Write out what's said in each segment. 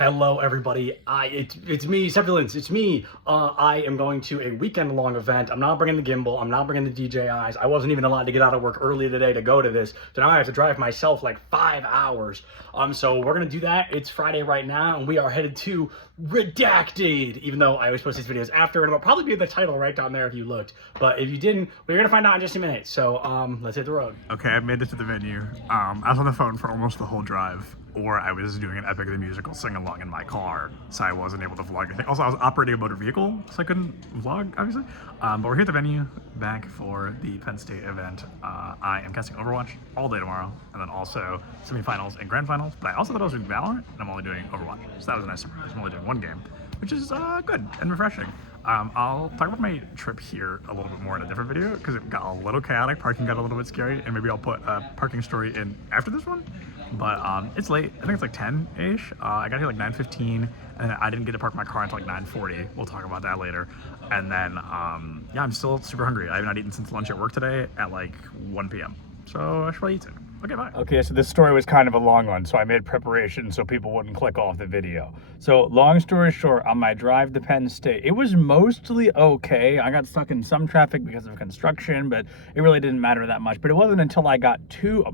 Hello, everybody. It's me, Vlogtilence. It's me. I am going to a weekend-long event. I'm not bringing the gimbal. I'm not bringing the DJIs. I wasn't even allowed to get out of work early today to go to this. So now I have to drive myself like 5 hours. So we're gonna do that. It's Friday right now, and we are headed to Redacted. Even though I always post these videos after, and it'll probably be the title right down there if you looked. But if you didn't, we're gonna find out in just a minute. So let's hit the road. Okay, I made it to the venue. I was on the phone for almost the whole drive, or I was doing an Epic the Musical sing-along in my car, so I wasn't able to vlog anything. Also, I was operating a motor vehicle, so I couldn't vlog, obviously. But we're here at the venue, back for the Penn State event. I am casting Overwatch all day tomorrow, and then also semifinals and grand finals, but I also thought I was doing Valorant, and I'm only doing Overwatch. So that was a nice surprise. I'm only doing one game, which is good and refreshing. I'll talk about my trip here a little bit more in a different video, because it got a little chaotic, parking got a little bit scary, and maybe I'll put a parking story in after this one. But it's late. I think it's like 10-ish. I got here like 9:15, and I didn't get to park my car until like 9:40. We'll talk about that later. And then, yeah, I'm still super hungry. I have not eaten since lunch at work today at like 1 p.m. So I should probably eat soon. Okay, bye. Okay, so this story was kind of a long one, so I made preparation so people wouldn't click off the video. So long story short, on my drive to Penn State, it was mostly okay. I got stuck in some traffic because of construction, but it really didn't matter that much. But it wasn't until I got to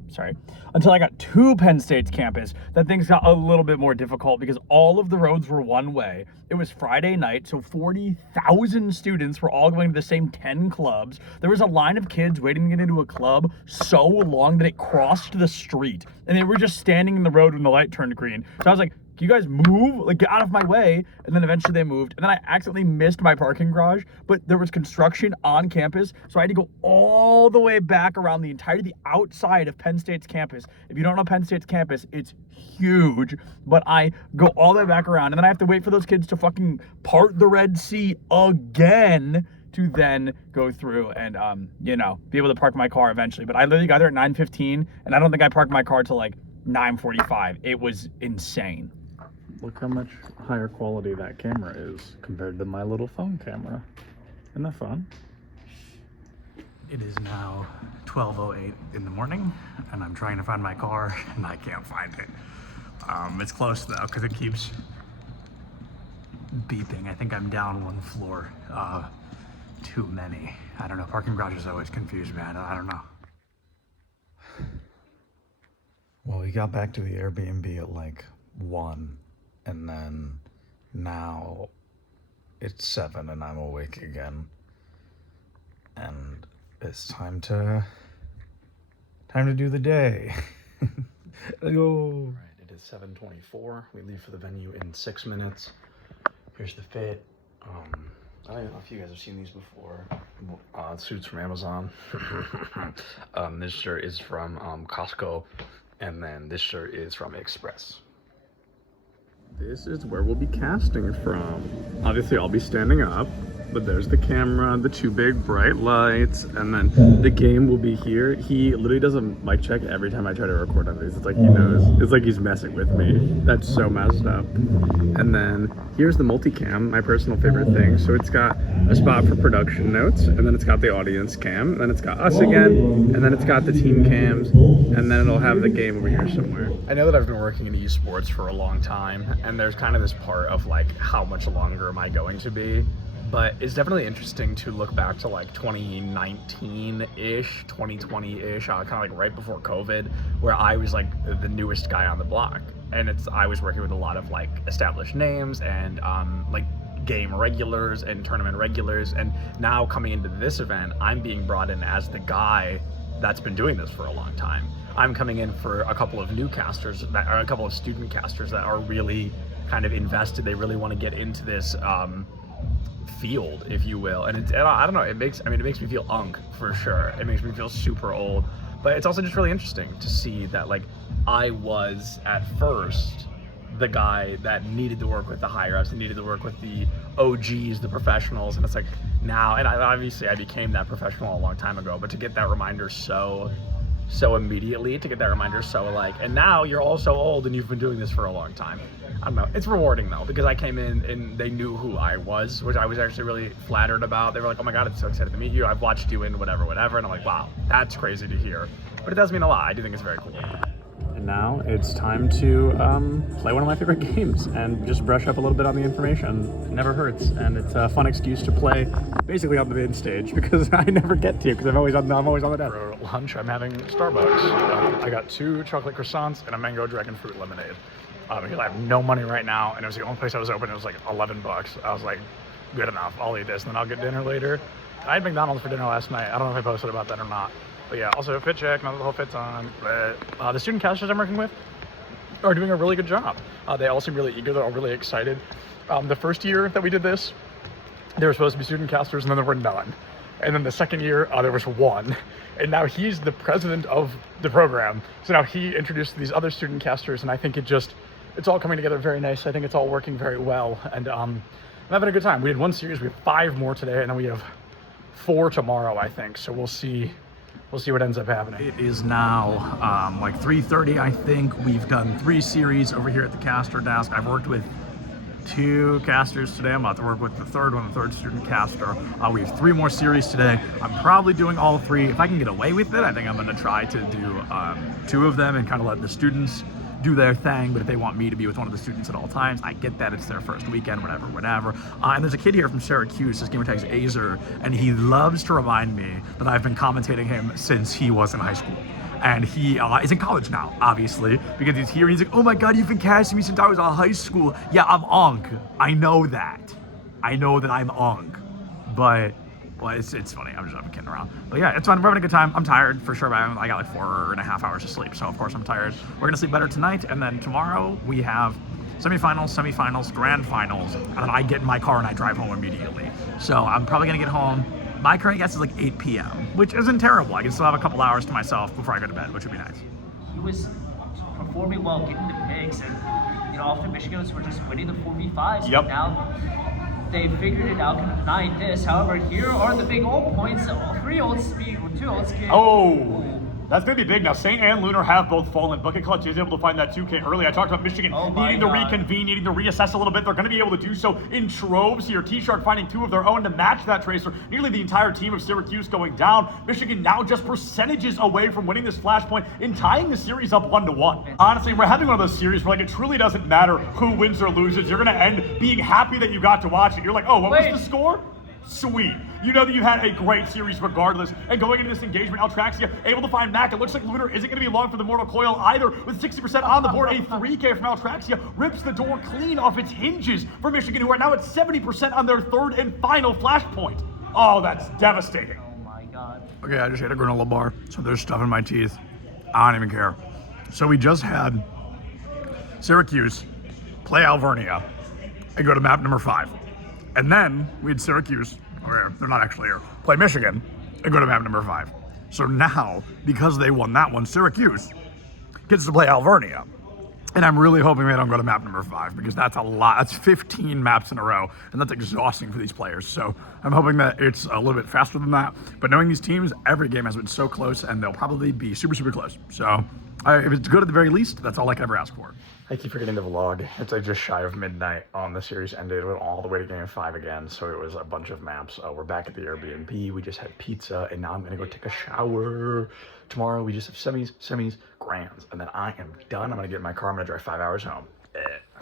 Penn State's campus that things got a little bit more difficult, because all of the roads were one way. It was Friday night, so 40,000 students were all going to the same 10 clubs. There was a line of kids waiting to get into a club so long that it crossed the street, and they were just standing in the road when the light turned green. So I was like, can you guys move? Like, get out of my way. And then eventually they moved, and then I accidentally missed my parking garage, but there was construction on campus, so I had to go all the way back around the outside of Penn State's campus. If you don't know Penn State's campus, it's huge, but I go all the way back around, and then I have to wait for those kids to fucking part the Red Sea again to then go through and, you know, be able to park my car eventually. But I literally got there at 9:15, and I don't think I parked my car till like 9:45. It was insane. Look how much higher quality that camera is compared to my little phone camera. Isn't that fun? It is now 12:08 in the morning, and I'm trying to find my car, and I can't find it. It's close though, because it keeps beeping. I think I'm down one floor. Too many. I don't know. Parking garages always confuse me. I don't know. Well, we got back to the Airbnb at like 1, and then now it's 7 and I'm awake again. And it's time to do the day. Go. Right, it is 7:24. We leave for the venue in 6 minutes. Here's the fit. I don't know if you guys have seen these before. Suits from Amazon. This shirt is from Costco, and then this shirt is from Express. This is where we'll be casting from. Obviously, I'll be standing up, but there's the camera, the 2 big bright lights, and then the game will be here. He literally does a mic check every time I try to record on these. It's like he knows. It's like he's messing with me. That's so messed up. And then here's the multicam, my personal favorite thing. So it's got a spot for production notes, and then it's got the audience cam, and then it's got us again, and then it's got the team cams, and then it'll have the game over here somewhere. I know that I've been working in esports for a long time, and there's kind of this part of like, how much longer am I going to be? But it's definitely interesting to look back to like 2019-ish, 2020-ish, kind of like right before COVID, where I was like the newest guy on the block. And I was working with a lot of like established names and like game regulars and tournament regulars. And now coming into this event, I'm being brought in as the guy that's been doing this for a long time. I'm coming in for a couple of new casters, that are a couple of student casters that are really kind of invested. They really want to get into this field, if you will. And I don't know, it makes me feel unk for sure. It makes me feel super old, but it's also just really interesting to see that like I was at first the guy that needed to work with the higher ups and needed to work with the OGs, the professionals, and it's like now, and obviously I became that professional a long time ago, but to get that reminder so immediately, to get that reminder so like, and now you're all so old and you've been doing this for a long time. I don't know, it's rewarding though, because I came in and they knew who I was, which I was actually really flattered about. They were like, oh my God, it's so excited to meet you. I've watched you in whatever, and I'm like, wow, that's crazy to hear. But it does mean a lot. I do think it's very cool. And now it's time to play one of my favorite games and just brush up a little bit on the information. It never hurts, and it's a fun excuse to play basically on the main stage because I never get to because I'm always on the desk. For lunch, I'm having Starbucks. I got 2 chocolate croissants and a mango dragon fruit lemonade. Because I have no money right now, and it was the only place I was open. It was like $11. I was like, good enough. I'll eat this, and then I'll get dinner later. I had McDonald's for dinner last night. I don't know if I posted about that or not. But yeah, also fit check, not that the whole fit's on. But the student casters I'm working with are doing a really good job. They all seem really eager. They're all really excited. The first year that we did this, there were supposed to be student casters, and then there were none. And then the second year, there was 1. And now he's the president of the program. So now he introduced these other student casters, and I think it's all coming together very nice. I think it's all working very well. And I'm having a good time. We did 1 series, we have 5 more today, and then we have 4 tomorrow, I think. So we'll see what ends up happening. It is now like 3:30, I think. We've done 3 series over here at the caster desk. I've worked with 2 casters today. I'm about to work with the third student caster. We have 3 more series today. I'm probably doing all 3. If I can get away with it, I think I'm gonna try to do 2 of them and kind of let the students do their thing. But if they want me to be with one of the students at all times, I get that. It's their first weekend, whatever. And there's a kid here from Syracuse, his gamer tag's Azer, and he loves to remind me that I've been commentating him since he was in high school. And he is in college now, obviously, because he's here and he's like, oh my God, you've been casting me since I was in high school. Yeah, I'm Unk. I know that. I know that I'm Unk. But, well, it's funny. I'm just kidding around. But yeah, it's fun. We're having a good time. I'm tired for sure, but I got like 4.5 hours of sleep. So of course I'm tired. We're going to sleep better tonight. And then tomorrow we have semifinals, grand finals. And then I get in my car and I drive home immediately. So I'm probably going to get home. My current guess is like 8 p.m., which isn't terrible. I can still have a couple hours to myself before I go to bed, which would be nice. He was performing well, getting the picks, and often Michigans were just winning the 4v5s. Yep. Now they figured it out, kind of denied this. However, here are the big ult points. 3 ults speed, 2 ults speed. Oh, that's going to be big. Now, Saint and Lunar have both fallen. Bucket Clutch is able to find that 2K early. I talked about Michigan needing to reconvene, needing to reassess a little bit. They're going to be able to do so in troves here. T-Shark finding 2 of their own to match that Tracer. Nearly the entire team of Syracuse going down. Michigan now just percentages away from winning this flashpoint and tying the series up 1-1. Honestly, we're having one of those series where like it truly doesn't matter who wins or loses. You're going to end being happy that you got to watch it. You're like, oh, what was the score? Sweet. You know that you had a great series regardless. And going into this engagement, Altraxia able to find Mac. It looks like Lunar isn't going to be long for the Mortal Coil either. With 60% on the board, a 3K from Altraxia rips the door clean off its hinges for Michigan, who are now at 70% on their 3rd and final flashpoint. Oh, that's devastating. Oh my God. Okay, I just ate a granola bar, so there's stuff in my teeth. I don't even care. So we just had Syracuse play Alvernia and go to map number 5. And then we had Syracuse, they're not actually here, play Michigan and go to map number 5. So now, because they won that one, Syracuse gets to play Alvernia. And I'm really hoping they don't go to map number 5 because that's a lot. That's 15 maps in a row, and that's exhausting for these players. So I'm hoping that it's a little bit faster than that. But knowing these teams, every game has been so close, and they'll probably be super, super close. So if it's good at the very least, that's all I can ever ask for. I keep forgetting the vlog. It's like just shy of midnight. The series ended. Went all the way to game 5 again. So it was a bunch of maps. We're back at the Airbnb. We just had pizza, and now I'm gonna go take a shower. Tomorrow we just have semis, grands, and then I am done. I'm gonna get in my car. I'm gonna drive 5 hours home.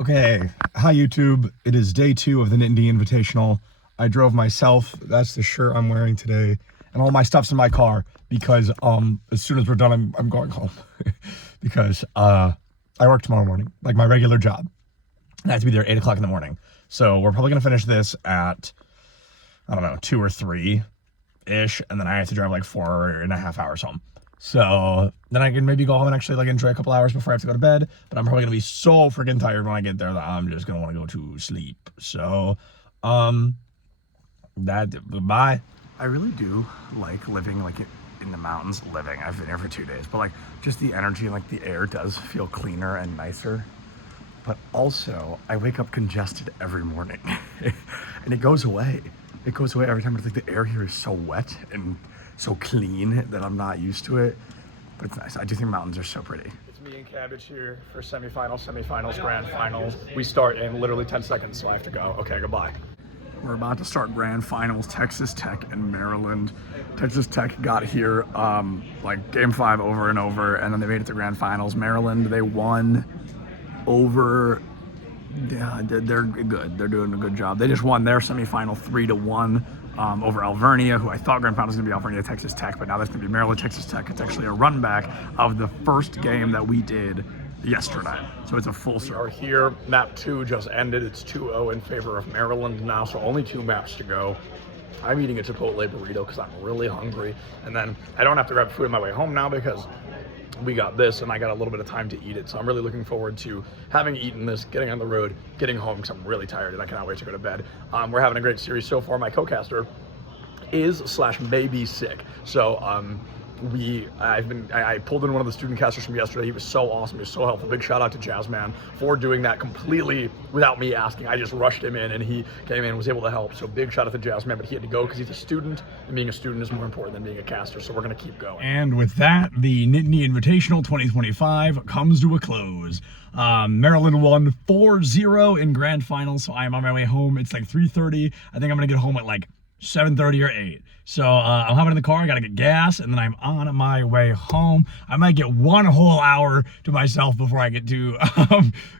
Okay, hi YouTube. It is day 2 of the Nittany Invitational. I drove myself. That's the shirt I'm wearing today, and all my stuff's in my car because as soon as we're done, I'm going home because I work tomorrow morning, like my regular job. And I have to be there at 8 o'clock in the morning. So we're probably gonna finish this at, I don't know, 2 or 3-ish, and then I have to drive like 4.5 hours home. So then I can maybe go home and actually like enjoy a couple hours before I have to go to bed. But I'm probably gonna be so freaking tired when I get there that I'm just gonna want to go to sleep. So, bye. I really do like living like in the mountains. I've been here for 2 days, but like just the energy and like the air does feel cleaner and nicer. But also I wake up congested every morning and it goes away. It goes away every time. It's like the air here is so wet and so clean that I'm not used to it, but it's nice. I do think mountains are so pretty. It's me and Cabbage here for semifinals, grand finals. We start in literally 10 seconds, so I have to go. Okay, goodbye. We're about to start grand finals, Texas Tech and Maryland. Texas Tech got here like game 5 over and over, and then they made it to grand finals. Maryland, they won over, yeah, they're good. They're doing a good job. They just won their semifinal 3-1 over Alvernia, who I thought grand final was gonna be Alvernia, Texas Tech, but now that's gonna be Maryland, Texas Tech. It's actually a run back of the first game that we did yesterday. So it's a full circle. Are here. Map 2 just ended. It's 2-0 in favor of Maryland now, so only 2 maps to go. I'm eating a Chipotle burrito because I'm really hungry. And then I don't have to grab food on my way home now because we got this and I got a little bit of time to eat it. So I'm really looking forward to having eaten this, getting on the road, getting home because I'm really tired and I cannot wait to go to bed. We're having a great series so far. My co-caster is/may be sick. So I pulled in one of the student casters from yesterday. He was so awesome. He was so helpful. Big shout out to Jazzman for doing that completely without me asking. I just rushed him in and he came in and was able to help. So big shout out to Jazzman, but he had to go because he's a student and being a student is more important than being a caster. So we're going to keep going. And with that, the Nittany Invitational 2025 comes to a close. Maryland won 4-0 in grand finals. So I am on my way home. It's like 3:30. I think I'm going to get home at like 7:30 or 8. So I'm hopping in the car, I gotta get gas, and then I'm on my way home. I might get 1 whole hour to myself before I get to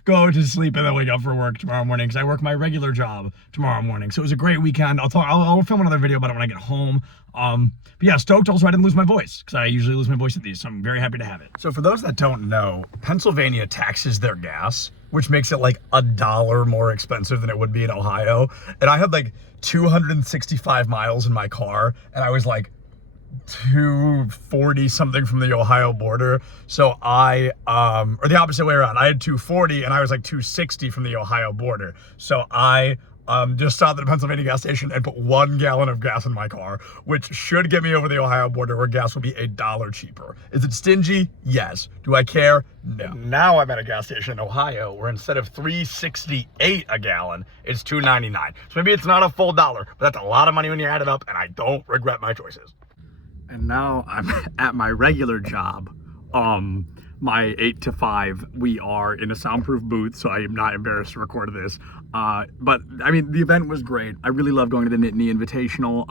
go to sleep and then wake up for work tomorrow morning, because I work my regular job tomorrow morning. So it was a great weekend. I'll film another video about it when I get home. But yeah, stoked also I didn't lose my voice, because I usually lose my voice at these, so I'm very happy to have it. So for those that don't know, Pennsylvania taxes their gas, which makes it like $1 more expensive than it would be in Ohio. And I had like 265 miles in my car, and I was like 240 something from the Ohio border. So or the opposite way around, I had 240 and I was like 260 from the Ohio border. So I just stopped at a Pennsylvania gas station and put 1 gallon of gas in my car, which should get me over the Ohio border where gas will be $1 cheaper. Is it stingy? Yes. Do I care? No. Now I'm at a gas station in Ohio where instead of $3.68 a gallon, it's $2.99. So maybe it's not a full $1, but that's a lot of money when you add it up, and I don't regret my choices. And now I'm at my regular job. My 8 to 5, we are in a soundproof booth, so I am not embarrassed to record this. But I mean, the event was great. I really love going to the Nittany Invitational.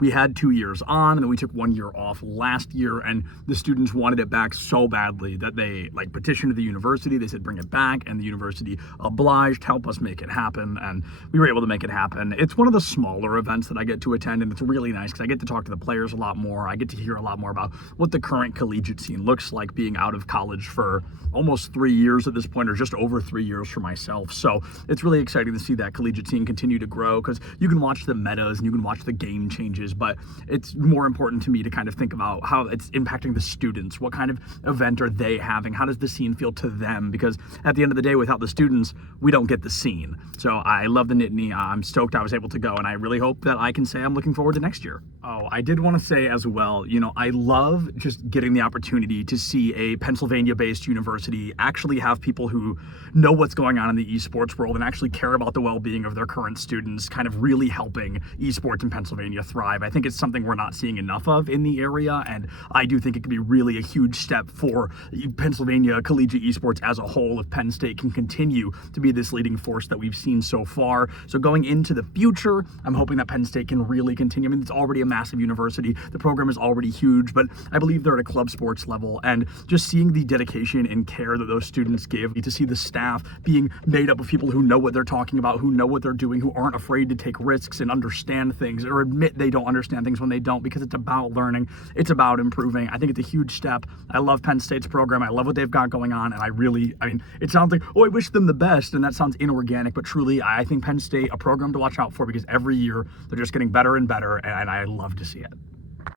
We had 2 years on, and then we took 1 year off last year, and the students wanted it back so badly that they like petitioned to the university. They said bring it back, and the university obliged, help us make it happen, and we were able to make it happen. It's one of the smaller events that I get to attend, and it's really nice because I get to talk to the players a lot more. I get to hear a lot more about what the current collegiate scene looks like, being out of college for almost 3 years at this point, or just over 3 years for myself. So it's really exciting to see that collegiate scene continue to grow, because you can watch the metas and you can watch the game changes, but it's more important to me to kind of think about how it's impacting the students. What kind of event are they having? How does the scene feel to them? Because at the end of the day, without the students, we don't get the scene. So I love the Nittany. I'm stoked I was able to go, and I really hope that I can say I'm looking forward to next year. Oh, I did want to say as well, you know, I love just getting the opportunity to see a Pennsylvania-based university actually have people who know what's going on in the esports world and actually care about the well-being of their current students, kind of really helping esports in Pennsylvania thrive. I think it's something we're not seeing enough of in the area, and I do think it could be really a huge step for Pennsylvania collegiate esports as a whole if Penn State can continue to be this leading force that we've seen so far. So going into the future, I'm hoping that Penn State can really continue. I mean, it's already a massive university. The program is already huge, but I believe they're at a club sports level, and just seeing the dedication and care that those students give, to see the staff being made up of people who know what they're talking about, who know what they're doing, who aren't afraid to take risks and understand things or admit they don't understand things when they don't, because it's about learning, it's about improving. I think it's a huge step. I love Penn State's program. I love what they've got going on, and I mean, it sounds like, oh, I wish them the best, and that sounds inorganic, but truly, I think Penn State, a program to watch out for, because every year they're just getting better and better, and I love to see it.